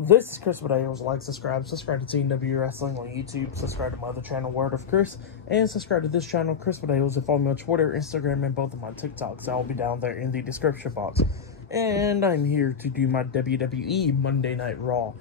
This is Chris Videos. Like, subscribe to TNW Wrestling on YouTube, subscribe to my other channel, Word of Chris, and subscribe to this channel, Chris Videos, and follow me on Twitter, Instagram, and both of my TikToks. I'll be down there in the description box. And I'm here to do my WWE Monday Night Raw,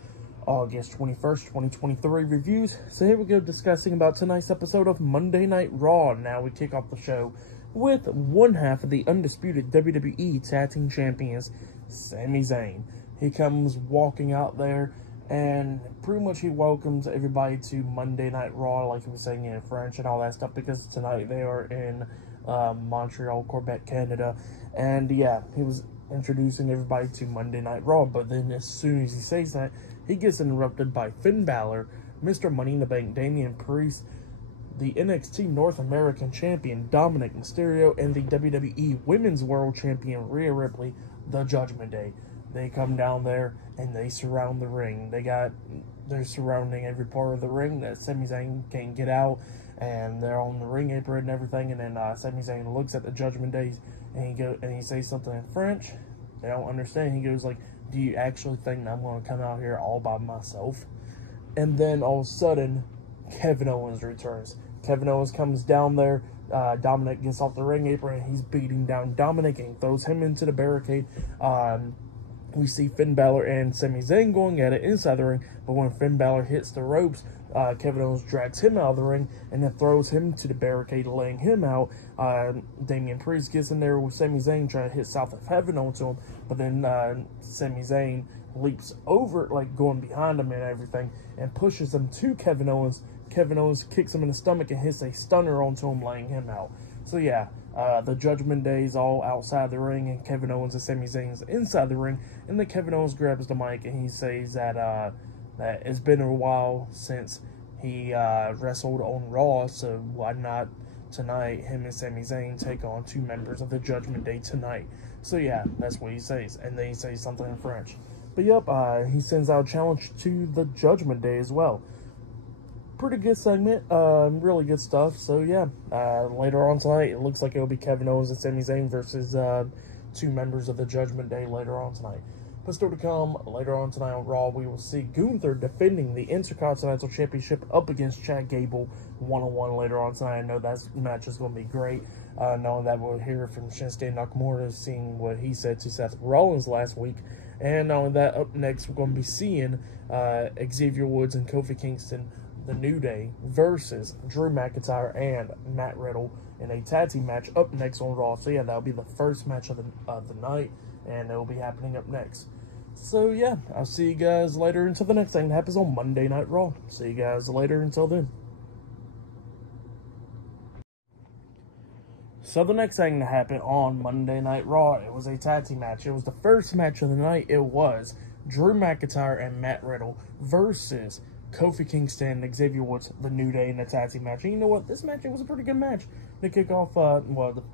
August 21st, 2023 reviews. So here we go, discussing about tonight's episode of Monday Night Raw. Now we kick off the show with one half of the undisputed WWE Tag Team Champions, Sami Zayn. He comes walking out there, and pretty much he welcomes everybody to Monday Night Raw, like he was saying in French and all that stuff, because tonight they are in Montreal, Quebec, Canada. And yeah, he was introducing everybody to Monday Night Raw, but then as soon as he says that, he gets interrupted by Finn Balor, Mr. Money in the Bank, Damian Priest, the NXT North American Champion, Dominic Mysterio, and the WWE Women's World Champion, Rhea Ripley, the Judgment Day. They come down there and they surround the ring. They're surrounding every part of the ring that Sami Zayn can't get out, and they're on the ring apron and everything. And then Sami Zayn looks at the Judgment Day and he says something in French. They don't understand. He goes like, "Do you actually think that I'm going to come out here all by myself?" And then all of a sudden, Kevin Owens returns. Kevin Owens comes down there. Dominic gets off the ring apron and he's beating down Dominic and throws him into the barricade. We see Finn Balor and Sami Zayn going at it inside the ring, but when Finn Balor hits the ropes, Kevin Owens drags him out of the ring and then throws him to the barricade, laying him out. Damian Priest gets in there with Sami Zayn trying to hit South of Heaven onto him, but then Sami Zayn leaps over, like going behind him and everything, and pushes him to Kevin Owens. Kevin Owens kicks him in the stomach and hits a stunner onto him, laying him out. So yeah, the Judgment Day is all outside the ring, and Kevin Owens and Sami Zayn's inside the ring. And then Kevin Owens grabs the mic and he says that that it's been a while since he wrestled on Raw, so why not tonight him and Sami Zayn take on two members of the Judgment Day tonight. So yeah, that's what he says, and then he says something in French. But yep, he sends out a challenge to the Judgment Day as well. Pretty good segment, really good stuff. So yeah, later on tonight, it looks like it'll be Kevin Owens and Sami Zayn versus two members of the Judgment Day later on tonight. But still to come, later on tonight on Raw, we will see Gunther defending the Intercontinental Championship up against Chad Gable one-on-one later on tonight. I know that match is going to be great. Knowing that we'll hear from Shinsuke Nakamura, seeing what he said to Seth Rollins last week. And knowing that, up next, we're going to be seeing Xavier Woods and Kofi Kingston, the New Day, versus Drew McIntyre and Matt Riddle in a tag team match up next on Raw. So yeah, that'll be the first match of the night, and it'll be happening up next. So yeah, I'll see you guys later until the next thing that happens on Monday Night Raw. See you guys later until then. So the next thing that happened on Monday Night Raw, it was a tag team match. It was the first match of the night. It was Drew McIntyre and Matt Riddle versus Kofi Kingston and Xavier Woods, the New Day, in a tag team match. And you know what? This match, it was a pretty good match to kick off,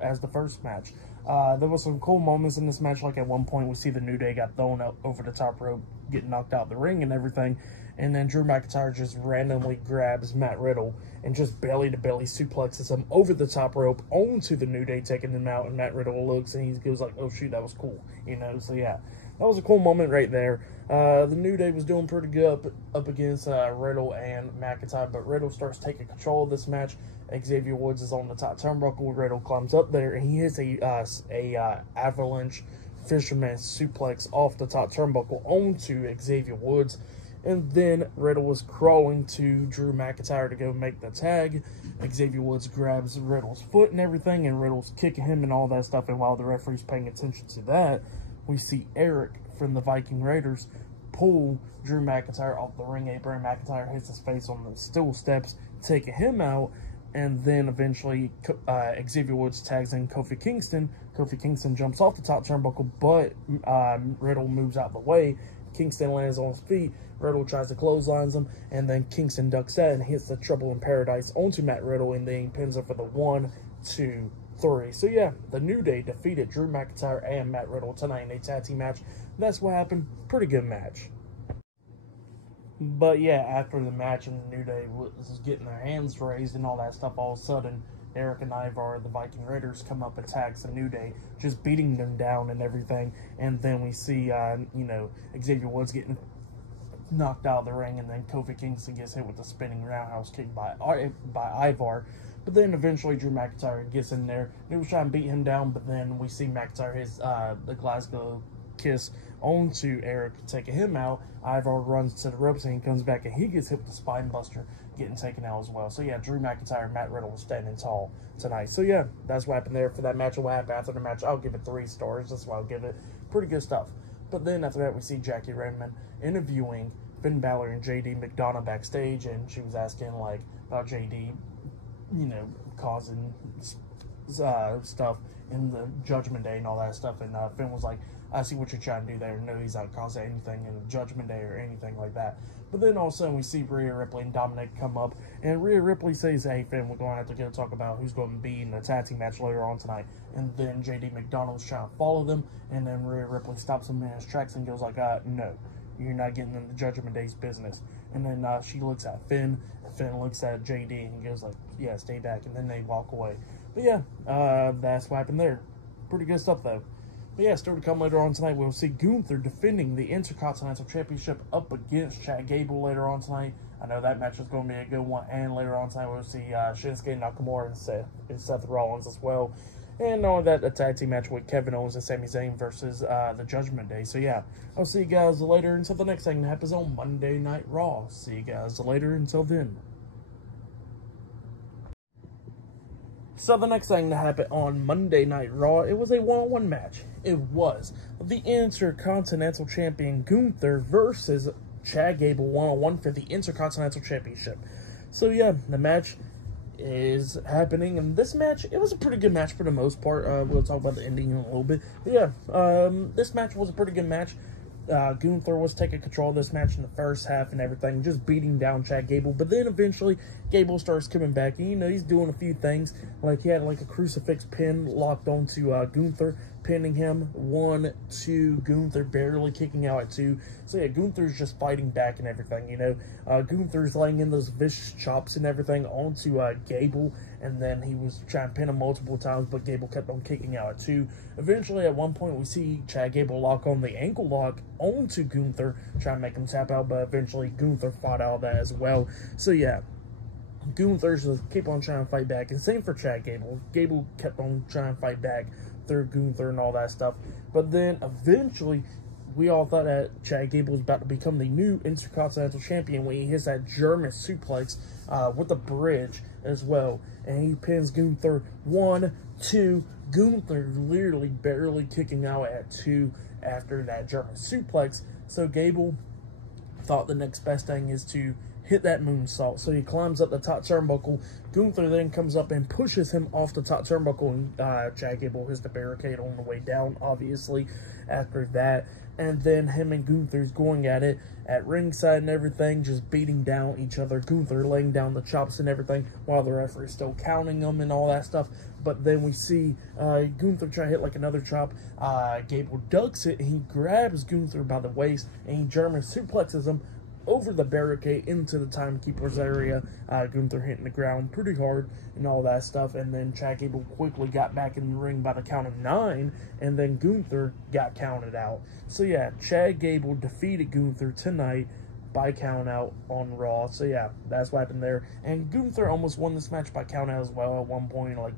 as the first match. There was some cool moments in this match, like at one point we see the New Day got thrown up over the top rope, getting knocked out the ring and everything. And then Drew McIntyre just randomly grabs Matt Riddle and just belly-to-belly suplexes him over the top rope onto the New Day, taking him out. And Matt Riddle looks and he goes like, "Oh shoot, that was cool," you know. So yeah, that was a cool moment right there. The New Day was doing pretty good up against Riddle and McIntyre, but Riddle starts taking control of this match. Xavier Woods is on the top turnbuckle. Riddle climbs up there and he hits a avalanche fisherman suplex off the top turnbuckle onto Xavier Woods. And then Riddle was crawling to Drew McIntyre to go make the tag. Xavier Woods grabs Riddle's foot and everything, and Riddle's kicking him and all that stuff. And while the referee's paying attention to that, we see Eric from the Viking Raiders pull Drew McIntyre off the ring apron. McIntyre hits his face on the steel steps, taking him out. And then eventually Xavier Woods tags in Kofi Kingston. Kofi Kingston jumps off the top turnbuckle, but Riddle moves out of the way. Kingston lands on his feet. Riddle tries to clotheslines him, and then Kingston ducks that and hits the Trouble in Paradise onto Matt Riddle, and then pins him for the 1, 2, 3. So yeah, the New Day defeated Drew McIntyre and Matt Riddle tonight in a tag team match. That's what happened. Pretty good match. But yeah, after the match and the New Day was getting their hands raised and all that stuff, all of a sudden Eric and Ivar, the Viking Raiders, come up, attacks the New Day, just beating them down and everything. And then we see, Xavier Woods getting knocked out of the ring, and then Kofi Kingston gets hit with the spinning roundhouse kick by Ivar. But then eventually Drew McIntyre gets in there. He was trying to beat him down, but then we see McIntyre his the Glasgow kiss onto Eric, taking him out. Ivar runs to the ropes, and he comes back, and he gets hit with the spine buster, getting taken out as well. So yeah, Drew McIntyre and Matt Riddle was standing tall tonight. So yeah, that's what happened there for that match. And what happened after the match, I'll give it 3 stars. That's why I'll give it. Pretty good stuff. But then after that, we see Jackie Redmond interviewing Finn Balor and JD McDonough backstage, and she was asking like about JD, you know, causing stuff in the Judgment Day and all that stuff. And Finn was like, I see what you're trying to do there. No, he's not causing anything in the Judgment Day or anything like that. But then all of a sudden we see Rhea Ripley and Dominic come up, and Rhea Ripley says, hey Finn, we're going to have to go talk about who's going to be in the tag team match later on tonight. And then JD McDonough was trying to follow them, and then Rhea Ripley stops him in his tracks and goes like, no, you're not getting in the Judgment Day's business. And then she looks at Finn, and Finn looks at JD, and he goes like, yeah, stay back, and then they walk away. But yeah, that's what happened there. Pretty good stuff though. But yeah, still to come later on tonight, we'll see Gunther defending the Intercontinental Championship up against Chad Gable later on tonight. I know that match is going to be a good one. And later on tonight, we'll see Shinsuke Nakamura and Seth Rollins as well. And on that, a tag team match with Kevin Owens and Sami Zayn versus the Judgment Day. So yeah, I'll see you guys later until the next thing that happens on Monday Night Raw. See you guys later until then. So the next thing that happened on Monday Night Raw, it was a one-on-one match. It was the Intercontinental Champion Gunther versus Chad Gable one-on-one for the Intercontinental Championship. So yeah, the match is happening, and this match, it was a pretty good match for the most part. We'll talk about the ending in a little bit. But yeah, this match was a pretty good match. Gunther was taking control of this match in the first half and everything, just beating down Chad Gable. But then eventually, Gable starts coming back, and you know, he's doing a few things. Like, he had like a crucifix pin locked onto Gunther, pinning him 1, 2, Gunther barely kicking out at 2. So yeah, Gunther's just fighting back and everything, you know. Gunther's laying in those vicious chops and everything onto Gable, and then he was trying to pin him multiple times, but Gable kept on kicking out at 2. Eventually, at one point, we see Chad Gable lock on the ankle lock onto Gunther, trying to make him tap out, but eventually Gunther fought out of that as well. So yeah, Gunther's just keep on trying to fight back, and same for Chad Gable. Gable kept on trying to fight back through Gunther and all that stuff. But then eventually, we all thought that Chad Gable was about to become the new Intercontinental Champion when he hits that German suplex with the bridge as well. And he pins Gunther 1, 2. Gunther literally barely kicking out at 2 after that German suplex. So Gable thought the next best thing is to hit that moonsault. So he climbs up the top turnbuckle. Gunther then comes up and pushes him off the top turnbuckle, and Chad Gable hits the barricade on the way down, obviously, after that. And then him and Gunther's going at it at ringside and everything, just beating down each other. Gunther laying down the chops and everything, while the referee's still counting them and all that stuff. But then we see Gunther try to hit like another chop. Gable ducks it, and he grabs Gunther by the waist, and he German suplexes him over the barricade into the timekeeper's area. Gunther hitting the ground pretty hard and all that stuff. And then Chad Gable quickly got back in the ring by the count of 9, and then Gunther got counted out. So yeah, Chad Gable defeated Gunther tonight by count out on Raw. So yeah, that's what happened there. And Gunther almost won this match by count out as well. At one point, like,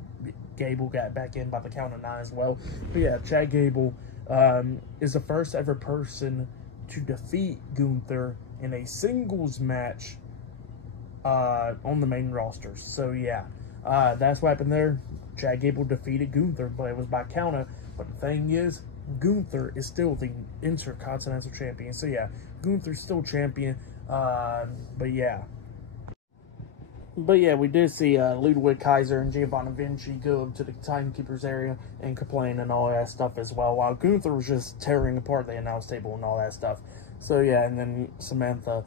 Gable got back in by the count of 9 as well. But yeah, Chad Gable is the first ever person to defeat Gunther in a singles match on the main roster. So yeah, that's what happened there. Chad Gable defeated Gunther, but it was by counter. But the thing is, Gunther is still the Intercontinental Champion. So yeah, Gunther's still champion. But yeah, we did see Ludwig Kaiser and Giovanni Vinci go up to the timekeeper's area and complain and all that stuff as well, while Gunther was just tearing apart the announce table and all that stuff. So yeah, and then Samantha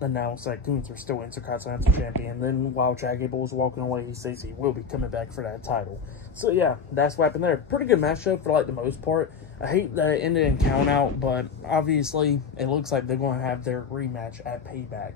announced that Gunther's still Intercontinental Champion. And then while Chad Gable was walking away, he says he will be coming back for that title. So yeah, that's what happened there. Pretty good matchup for like the most part. I hate that it ended in count out, but obviously it looks like they're going to have their rematch at Payback.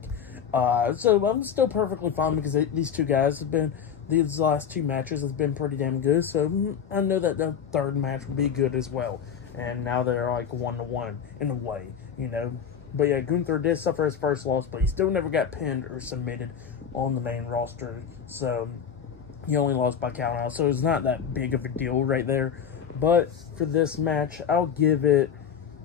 So I'm still perfectly fine, because these two guys have been, these last 2 matches has been pretty damn good. So I know that the third match will be good as well. And now they're like 1-1 in a way, you know. But yeah, Gunther did suffer his first loss, but he still never got pinned or submitted on the main roster. So he only lost by count out. So it's not that big of a deal right there. But for this match, I'll give it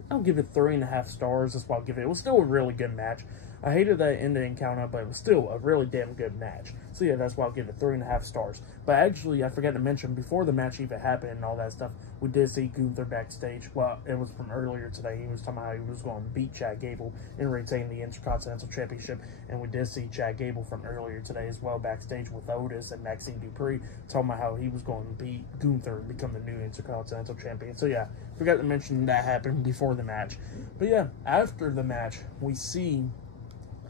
3.5 stars. That's what I'll give it. It was still a really good match. I hated that it ended in count out, but it was still a really damn good match. So yeah, that's why I'll give it 3.5 stars. But actually, I forgot to mention, before the match even happened and all that stuff, we did see Gunther backstage. Well, it was from earlier today. He was talking about how he was going to beat Chad Gable and retain the Intercontinental Championship. And we did see Chad Gable from earlier today as well backstage with Otis and Maxine Dupree, talking about how he was going to beat Gunther and become the new Intercontinental Champion. So yeah, forgot to mention that happened before the match. But yeah, after the match, we see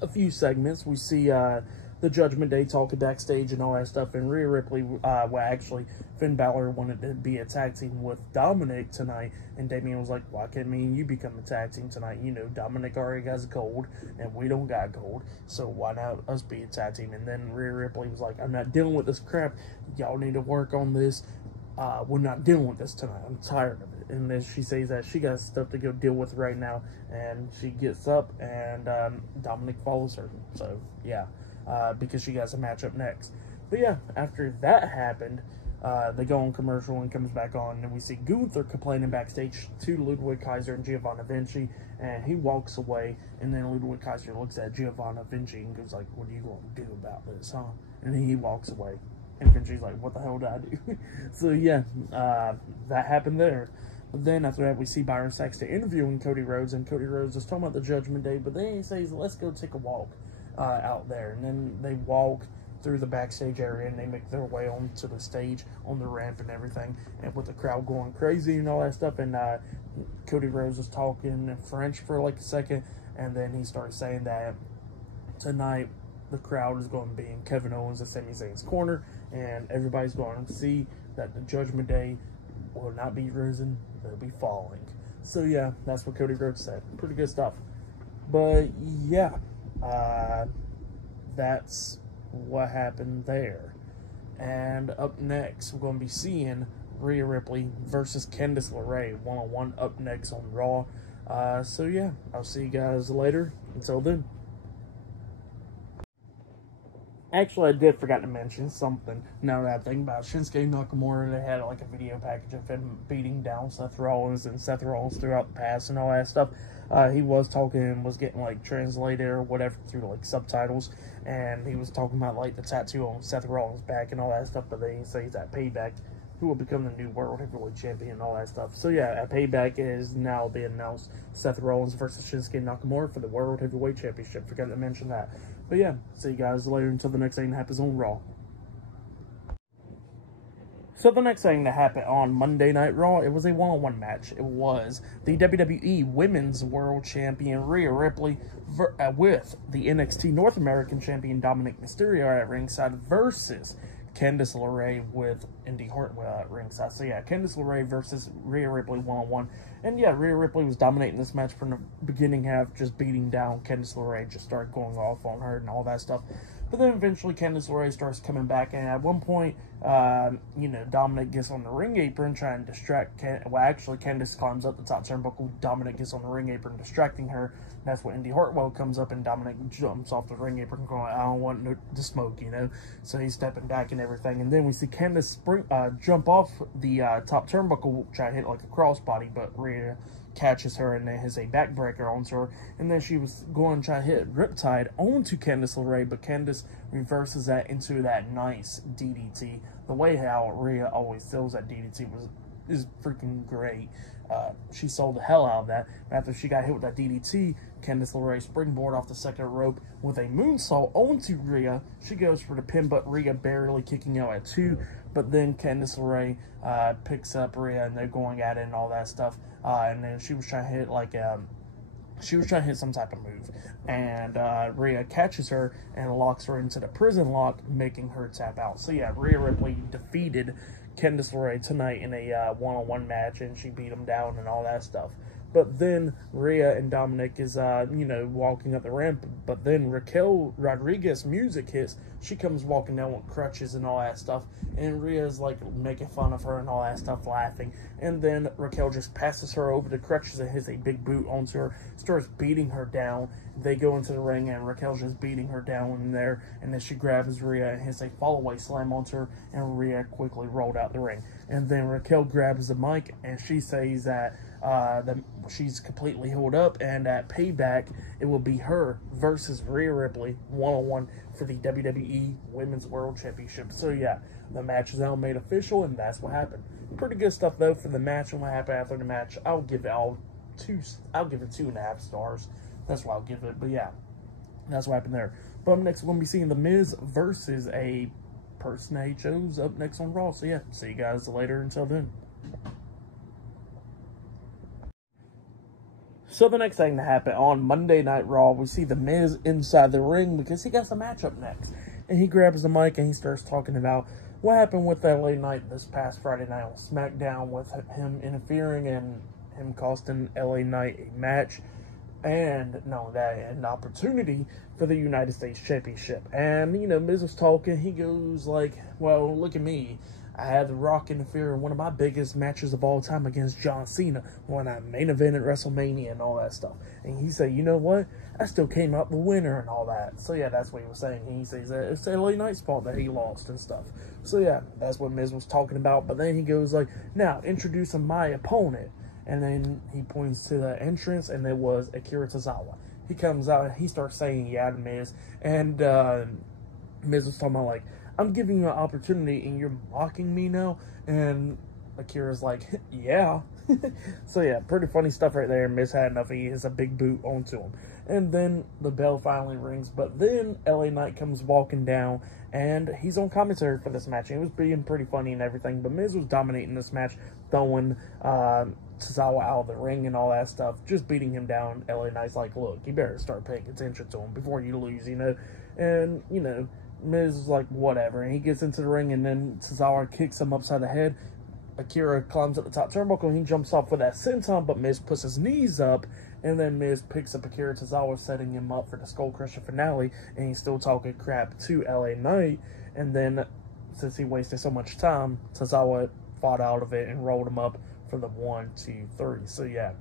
a few segments. We see the Judgment Day talking backstage and all that stuff, and Rhea Ripley, actually, Finn Balor wanted to be a tag team with Dominic tonight, and Damian was like, why can't me and you become a tag team tonight? You know, Dominic already has gold, and we don't got gold, so why not us be a tag team? And then Rhea Ripley was like, I'm not dealing with this crap. Y'all need to work on this. We're not dealing with this tonight. I'm tired of it. And then she says that she got stuff to go deal with right now, and she gets up, and Dominic follows her. So yeah, because she has a matchup next. But yeah, after that happened, they go on commercial and comes back on, and we see Gunther complaining backstage to Ludwig Kaiser and Giovanna Vinci, and he walks away, and then Ludwig Kaiser looks at Giovanna Vinci and goes like, what are you going to do about this, huh? And then he walks away. And Vinci's like, what the hell did I do? So, yeah, that happened there. But then after that, we see Byron Saxton interviewing Cody Rhodes, and Cody Rhodes is talking about the Judgment Day, but then he says, let's go take a walk out there. And then they walk through the backstage area, and they make their way onto the stage, on the ramp and everything, and with the crowd going crazy and all that stuff. And Cody Rhodes is talking in French for like a second, and then he starts saying that tonight the crowd is going to be in Kevin Owens and Sami Zayn's corner, and everybody's going to see that the Judgment Day will not be risen, they'll be falling. So yeah, that's what Cody Rhodes said. Pretty good stuff. But yeah, that's what happened there. And up next, we're going to be seeing Rhea Ripley versus Candice LeRae one-on-one up next on Raw. So yeah, I'll see you guys later. Until then. Actually, I did forget to mention something. Now that I think about it, Shinsuke Nakamura, they had like a video package of him beating down Seth Rollins and Seth Rollins throughout the past and all that stuff. He was talking and was getting like translated or whatever through like subtitles, and he was talking about like the tattoo on Seth Rollins' back and all that stuff. But then he says that Payback, who will become the new World Heavyweight Champion and all that stuff. So yeah, Payback is now being announced. Seth Rollins versus Shinsuke Nakamura for the World Heavyweight Championship. Forgot to mention that. But yeah, see you guys later until the next thing that happens on Raw. So the next thing that happened on Monday Night Raw, it was a one-on-one match. It was the WWE Women's World Champion Rhea Ripley with the NXT North American Champion Dominic Mysterio at ringside versus Candice LeRae with Indy Hartwell at ringside. So yeah, Candice LeRae versus Rhea Ripley one-on-one. And yeah, Rhea Ripley was dominating this match from the beginning half, just beating down Candice LeRae, just started going off on her and all that stuff. But then eventually Candice LeRae starts coming back, and at one point, Dominic gets on the ring apron trying to distract Candice climbs up the top turnbuckle. Dominic gets on the ring apron distracting her. That's when Indy Hartwell comes up, and Dominic jumps off the ring apron going, I don't want the smoke, So he's stepping back and everything. And then we see Candice jump off the top turnbuckle, try to hit like a crossbody, but Rhea catches her and then has a backbreaker onto her. And then she was going to try to hit Riptide onto Candice LeRae, but Candice reverses that into that nice DDT. The way how Rhea always sells that DDT is freaking great. She sold the hell out of that. After she got hit with that DDT, Candice LeRae springboard off the second rope with a moonsault onto Rhea. She goes for the pin, but Rhea barely kicking out at 2. But then Candice LeRae picks up Rhea, and they're going at it and all that stuff. And then she was trying to hit some type of move, and Rhea catches her and locks her into the prison lock, making her tap out. So yeah, Rhea Ripley defeated Candice LeRae tonight in a one-on-one match, and she beat him down and all that stuff. But then Rhea and Dominic is, walking up the ramp. But then Raquel Rodriguez music hits. She comes walking down with crutches and all that stuff. And Rhea's like making fun of her and all that stuff, laughing. And then Raquel just passes her over the crutches and hits a big boot onto her, starts beating her down. They go into the ring and Raquel's just beating her down in there. And then she grabs Rhea and hits a fall-away slam onto her. And Rhea quickly rolled out the ring. And then Raquel grabs the mic and she says that she's completely healed up, and at Payback it will be her versus Rhea Ripley one-on-one for the WWE Women's World Championship. So yeah, the match is now made official, and that's what happened. Pretty good stuff though for the match, and what happened after the match, I'll give it 2.5 stars. That's what I'll give it. But yeah, that's what happened there. But up next, we're going to be seeing The Miz versus a person that he chose up next on Raw. So yeah, see you guys later. Until then. So the next thing to happen on Monday Night Raw, we see The Miz inside the ring because he got some matchup next. And he grabs the mic and he starts talking about what happened with LA Knight this past Friday night on SmackDown, with him interfering and him costing LA Knight a match. And not only that, an opportunity for the United States Championship. And, Miz was talking. He goes like, well, look at me. I had The Rock interfere in one of my biggest matches of all time against John Cena when I main evented WrestleMania and all that stuff. And he said, you know what? I still came out the winner and all that. So yeah, that's what he was saying. He says that it's LA Knight's fault that he lost and stuff. So yeah, that's what Miz was talking about. But then he goes like, now introducing my opponent. And then he points to the entrance, and it was Akira Tozawa. He comes out and he starts saying yeah to Miz. And Miz was talking about like, I'm giving you an opportunity and you're mocking me now. And Akira's like, yeah. So yeah, pretty funny stuff right there. Miz had enough. He hits a big boot onto him. And then the bell finally rings. But then LA Knight comes walking down, and he's on commentary for this match. And it was being pretty funny and everything. But Miz was dominating this match, throwing Tozawa out of the ring and all that stuff, just beating him down. LA Knight's like, look, you better start paying attention to him before you lose, And, Miz is like, whatever. And he gets into the ring, and then Tozawa kicks him upside the head. Akira climbs up the top turnbuckle, and he jumps off with that senton, but Miz puts his knees up, and then Miz picks up Akira Tozawa, setting him up for the Skull Crusher finale, and he's still talking crap to LA Knight. And then, since he wasted so much time, Tozawa fought out of it and rolled him up for the 1, 2, 3. So yeah,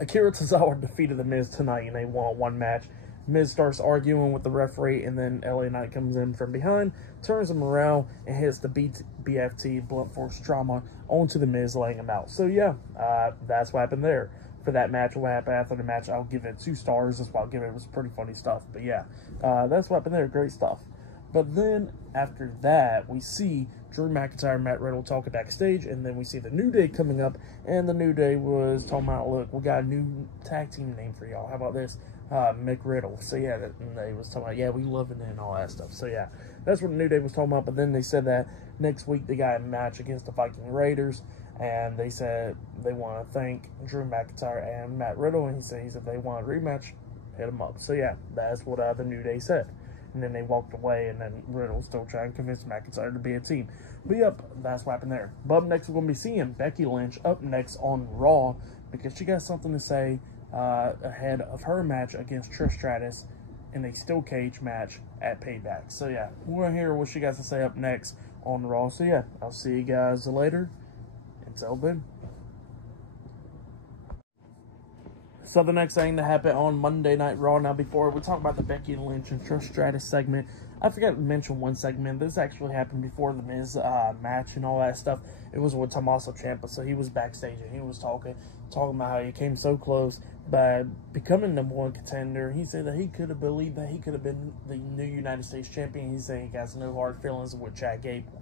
Akira Tozawa defeated The Miz tonight in a one-on-one match. Miz starts arguing with the referee, and then LA Knight comes in from behind, turns him around, and hits the BFT, blunt force trauma, onto The Miz, laying him out. So yeah, that's what happened there. For that match, what happened after the match, I'll give it 2 stars. That's what I'll give it. It was pretty funny stuff. But yeah, that's what happened there. Great stuff. But then after that, we see Drew McIntyre and Matt Riddle talking backstage, and then we see the New Day coming up, and the New Day was talking about, look, we got a new tag team name for y'all. How about this? Mick Riddle. So yeah, they was talking about, yeah, we loving it and all that stuff. So yeah, that's what the New Day was talking about. But then they said that next week they got a match against the Viking Raiders, and they said they want to thank Drew McIntyre and Matt Riddle, and he said if they want a rematch, hit them up. So yeah, that's what the New Day said. And then they walked away, and then Riddle still trying to convince McIntyre to be a team. But yep, that's what happened there. But up next, we're going to be seeing Becky Lynch up next on Raw, because she got something to say ahead of her match against Trish Stratus in a steel cage match at Payback. So yeah, we're going to hear what she got to say up next on Raw. So yeah, I'll see you guys later. Until then. So the next thing that happened on Monday Night Raw, now before we talk about the Becky Lynch and Trish Stratus segment, I forgot to mention one segment. This actually happened before the Miz match and all that stuff. It was with Tommaso Ciampa, so he was backstage and he was talking about how he came so close by becoming #1 contender. He said that he could have believed that he could have been the new United States champion. He said he has no hard feelings with Chad Gable.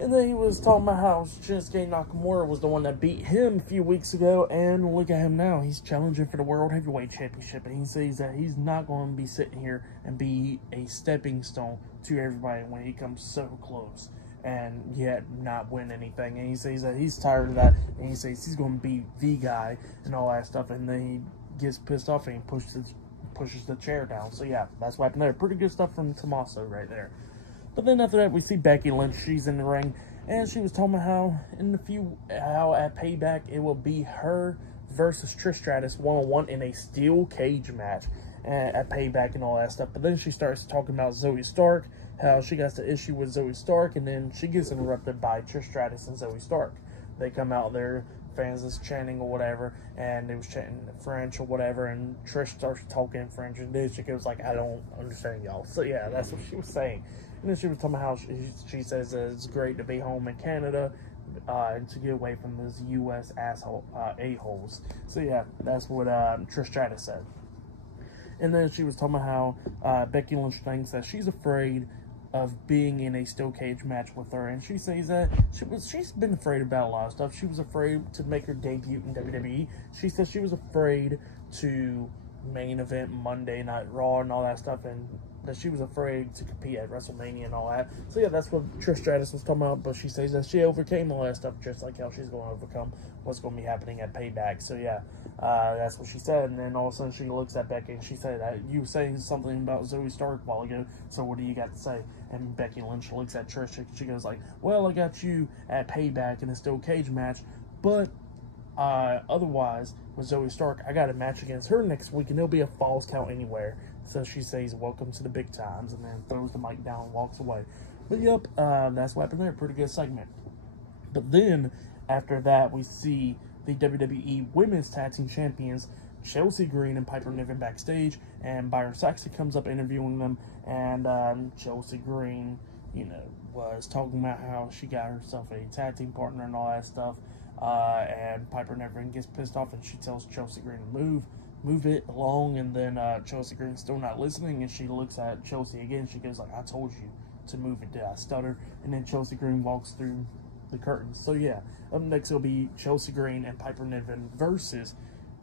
And then he was talking about how Shinsuke Nakamura was the one that beat him a few weeks ago, and look at him now. He's challenging for the World Heavyweight Championship, and he says that he's not going to be sitting here and be a stepping stone to everybody when he comes so close and yet not win anything. And he says that he's tired of that, and he says he's going to be the guy and all that stuff, and then he gets pissed off and he pushes the chair down. So yeah, that's what happened there. Pretty good stuff from Tommaso right there. But then after that, we see Becky Lynch. She's in the ring, and she was talking about how at Payback it will be her versus Trish Stratus one-on-one in a steel cage match at Payback and all that stuff. But then she starts talking about Zoe Stark, how she got the issue with Zoe Stark, and then she gets interrupted by Trish Stratus and Zoe Stark. They come out there, fans is chanting or whatever, and they was chanting French or whatever, and Trish starts talking in French, and then she goes like, I don't understand y'all. So yeah, that's what she was saying. And then she was talking about how she says that it's great to be home in Canada, and to get away from those U.S. a-holes. So yeah, that's what Trish Stratus said. And then she was talking about how Becky Lynch thinks that she's afraid of being in a steel cage match with her, and she says that she's been afraid about a lot of stuff. She was afraid to make her debut in WWE. She said she was afraid to main event Monday Night Raw and all that stuff, and that she was afraid to compete at WrestleMania and all that. So yeah, that's what Trish Stratus was talking about, but she says that she overcame all that stuff, just like how she's going to overcome what's going to be happening at Payback. So yeah, that's what she said. And then all of a sudden she looks at Becky and she said, you were saying something about Zoe Stark a while ago, so what do you got to say? And Becky Lynch looks at Trish and she goes like, well, I got you at Payback in a steel cage match, but otherwise with Zoe Stark, I got a match against her next week, and there'll be a Falls Count Anywhere. So she says, welcome to the big times, and then throws the mic down and walks away. But yep, that's what happened there. Pretty good segment. But then, after that, we see the WWE Women's Tag Team Champions, Chelsea Green and Piper Niven, backstage, and Byron Saxton comes up interviewing them, and Chelsea Green, was talking about how she got herself a tag team partner and all that stuff, and Piper Niven gets pissed off, and she tells Chelsea Green to move it along, and then Chelsea Green's still not listening, and she looks at Chelsea again. She goes like, I told you to move it, did I stutter? And then Chelsea Green walks through the curtains. So yeah, up next will be Chelsea Green and Piper Niven versus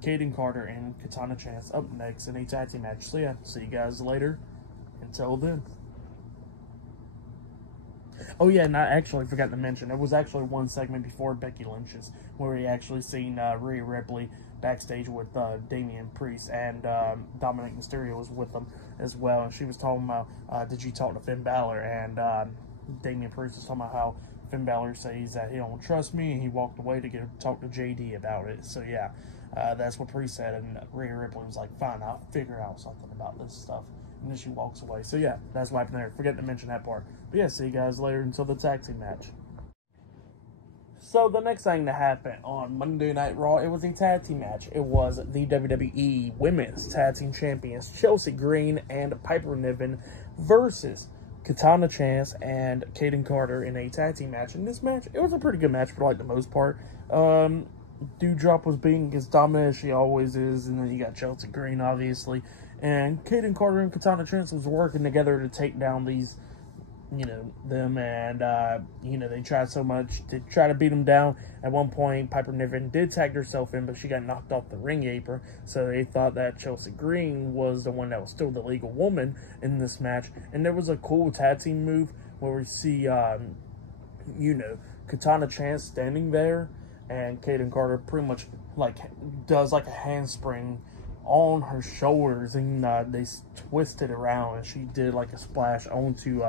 Kaden Carter and Katana Chance up next in a tag team match. So yeah, see you guys later. Until then. Oh yeah, and I actually forgot to mention, there was actually one segment before Becky Lynch's where we actually seen Rhea Ripley backstage with Damian Priest, and Dominic Mysterio was with them as well, and she was talking about, did you talk to Finn Balor? And Damian Priest was talking about how Finn Balor says that he don't trust me, and he walked away to talk to JD about it. So yeah, that's what Priest said, and Rhea Ripley was like, fine, I'll figure out something about this stuff. And then she walks away. So yeah, that's what happened there. Forget to mention that part. But yeah, see you guys later until the tag team match. So the next thing that happened on Monday Night Raw, it was a tag team match. It was the WWE Women's Tag Team Champions, Chelsea Green and Piper Niven versus Katana Chance and Kaden Carter in a tag team match. In this match, it was a pretty good match for like the most part. Doudrop was being as dominant as she always is, and then you got Chelsea Green, obviously. And Kaden Carter and Katana Chance was working together to take down these, them, and, they tried so much to try to beat them down. At one point, Piper Niven did tag herself in, but she got knocked off the ring apron, so they thought that Chelsea Green was the one that was still the legal woman in this match. And there was a cool tag team move where we see, Katana Chance standing there, and Kaden Carter pretty much, does, a handspring on her shoulders, and they twisted around, and she did a splash onto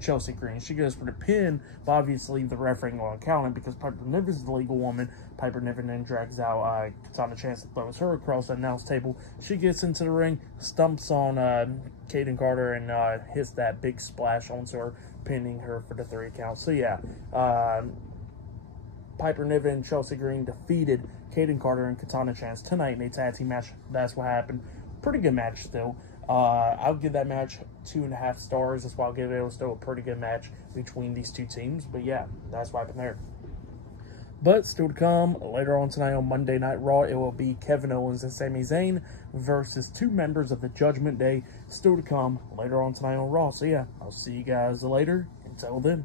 Chelsea Green. She goes for the pin, but obviously the referee ain't gonna count it because Piper Niven is the legal woman. Piper Niven then drags out Katana Chance and throws her across the announce table. She gets into the ring, stumps on Kaden Carter, and hits that big splash onto her, pinning her for the 3 count. So yeah, Piper Niven and Chelsea Green defeated Kaden Carter and Katana Chance tonight in a tag team match. That's what happened. Pretty good match still. I'll give that match 2.5 stars. That's why I'll give it. It was still a pretty good match between these two teams. But yeah, that's what happened there. But still to come later on tonight on Monday Night Raw, it will be Kevin Owens and Sami Zayn versus 2 members of the Judgment Day. Still to come later on tonight on Raw. So yeah, I'll see you guys later. Until then.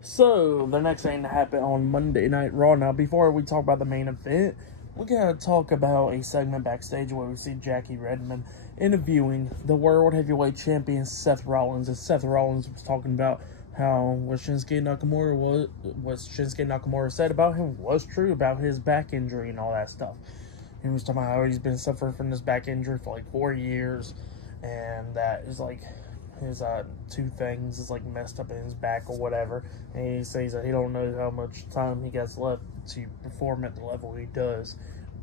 So, the next thing that happened on Monday Night Raw. Now, before we talk about the main event, we gotta talk about a segment backstage where we see Jackie Redmond interviewing the World Heavyweight Champion Seth Rollins. And Seth Rollins was talking about how what Shinsuke Nakamura said about him was true about his back injury and all that stuff. He was talking about how he's been suffering from this back injury for 4 years, and that is his 2 things is messed up in his back or whatever, and he says that he don't know how much time he gets left to perform at the level he does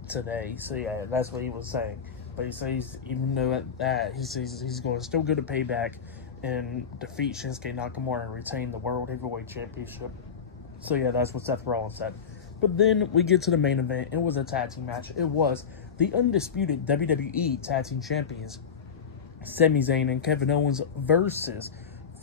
today. So yeah, that's what he was saying. But he says even though at that, he says he's going to still go to Payback and defeat Shinsuke Nakamura and retain the World Heavyweight Championship. So yeah, that's what Seth Rollins said. But then we get to the main event. It was a tag team match. It was the undisputed WWE Tag Team Champions, Sami Zayn and Kevin Owens versus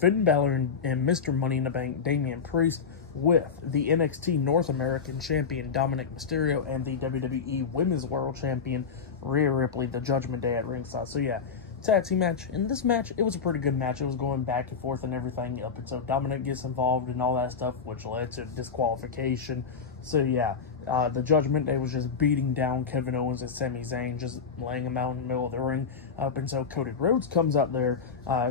Finn Balor and Mr. Money in the Bank, Damian Priest, with the NXT North American Champion, Dominic Mysterio, and the WWE Women's World Champion, Rhea Ripley, the Judgment Day at ringside. So yeah, tag team match. In this match, it was a pretty good match. It was going back and forth and everything up until Dominic gets involved and all that stuff, which led to disqualification. So yeah, the Judgment Day was just beating down Kevin Owens and Sami Zayn, just laying him out in the middle of the ring up until Cody Rhodes comes up there,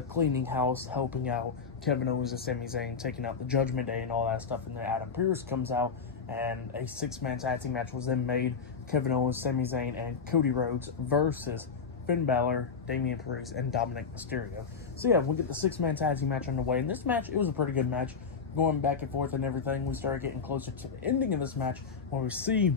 cleaning house, helping out Kevin Owens and Sami Zayn, taking out the Judgment Day and all that stuff. And then Adam Pearce comes out, and a 6-man tag team match was then made. Kevin Owens, Sami Zayn, and Cody Rhodes versus Finn Balor, Damian Priest, and Dominic Mysterio. So yeah, we get the 6-man tag team match underway. In this match, it was a pretty good match, going back and forth and everything. We started getting closer to the ending of this match, where we see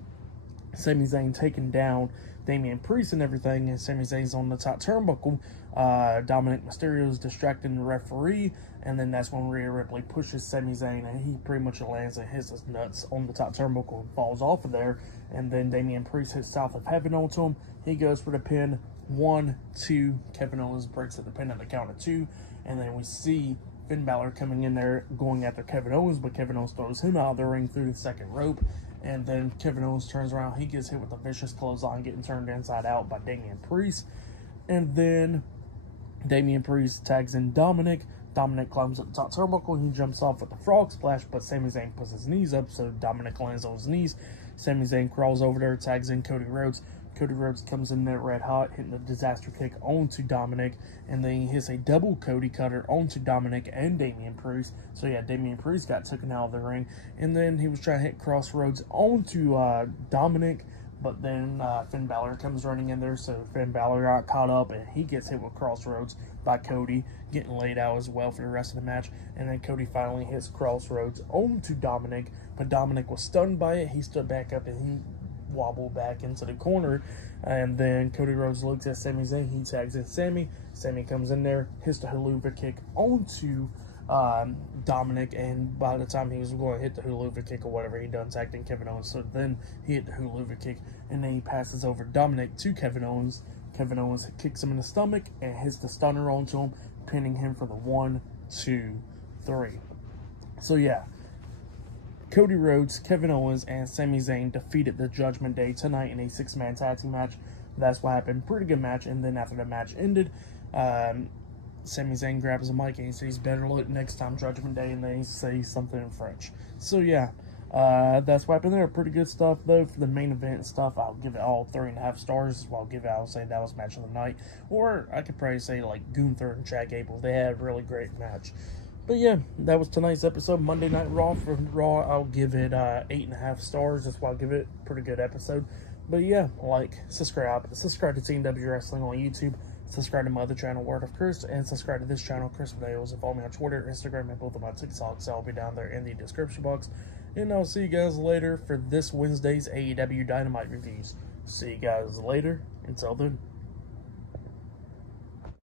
Sami Zayn taking down Damian Priest and everything, and Sami Zayn's on the top turnbuckle. Dominic Mysterio is distracting the referee, and then that's when Rhea Ripley pushes Sami Zayn, and he pretty much lands and hits his nuts on the top turnbuckle and falls off of there. And then Damian Priest hits South of Heaven onto him. He goes for the pin. 1, 2. Kevin Owens breaks at the pin at the count of 2, and then we see Finn Balor coming in there going after Kevin Owens, but Kevin Owens throws him out of the ring through the second rope. And then Kevin Owens turns around. He gets hit with a vicious clothesline, getting turned inside out by Damian Priest. And then Damian Priest tags in Dominic. Dominic climbs up the top turnbuckle, and he jumps off with the frog splash, but Sami Zayn puts his knees up, so Dominic lands on his knees. Sami Zayn crawls over there, tags in Cody Rhodes. Cody Rhodes comes in there red hot, hitting a disaster kick onto Dominic, and then he hits a double Cody cutter onto Dominic and Damian Priest. So yeah, Damian Priest got taken out of the ring, and then he was trying to hit Crossroads onto Dominic, but then Finn Balor comes running in there, so Finn Balor got caught up, and he gets hit with Crossroads by Cody, getting laid out as well for the rest of the match. And then Cody finally hits Crossroads onto Dominic, but Dominic was stunned by it. He stood back up, and he wobbled back into the corner, and then Cody Rhodes looks at Sami Zayn. He tags in Sami. Sami comes in there, hits the haluva kick onto Dominic, and by the time he was going to hit the haluva kick or whatever, he done tagged in Kevin Owens. So then he hit the haluva kick, and then he passes over Dominic to Kevin Owens. Kevin Owens kicks him in the stomach and hits the stunner onto him, pinning him for the 1, 2, 3. So yeah, Cody Rhodes, Kevin Owens, and Sami Zayn defeated the Judgment Day tonight in a 6-man tag team match. That's what happened. Pretty good match. And then after the match ended, Sami Zayn grabs the mic and he says, "Better luck next time, Judgment Day," and then he says something in French. So yeah, that's what happened there. Pretty good stuff though. For the main event stuff, I'll give it all 3.5 stars. I'll say that was match of the night. Or I could probably say like Gunther and Chad Gable. They had a really great match. But yeah, that was tonight's episode, Monday Night Raw. For Raw, I'll give it 8.5 stars. That's why I'll give it a pretty good episode. But yeah, subscribe to Team W Wrestling on YouTube. Subscribe to my other channel, Word of Chris, and subscribe to this channel, Chris Videos, and follow me on Twitter, Instagram, and both of my TikToks. I'll be down there in the description box. And I'll see you guys later for this Wednesday's AEW Dynamite reviews. See you guys later. Until then.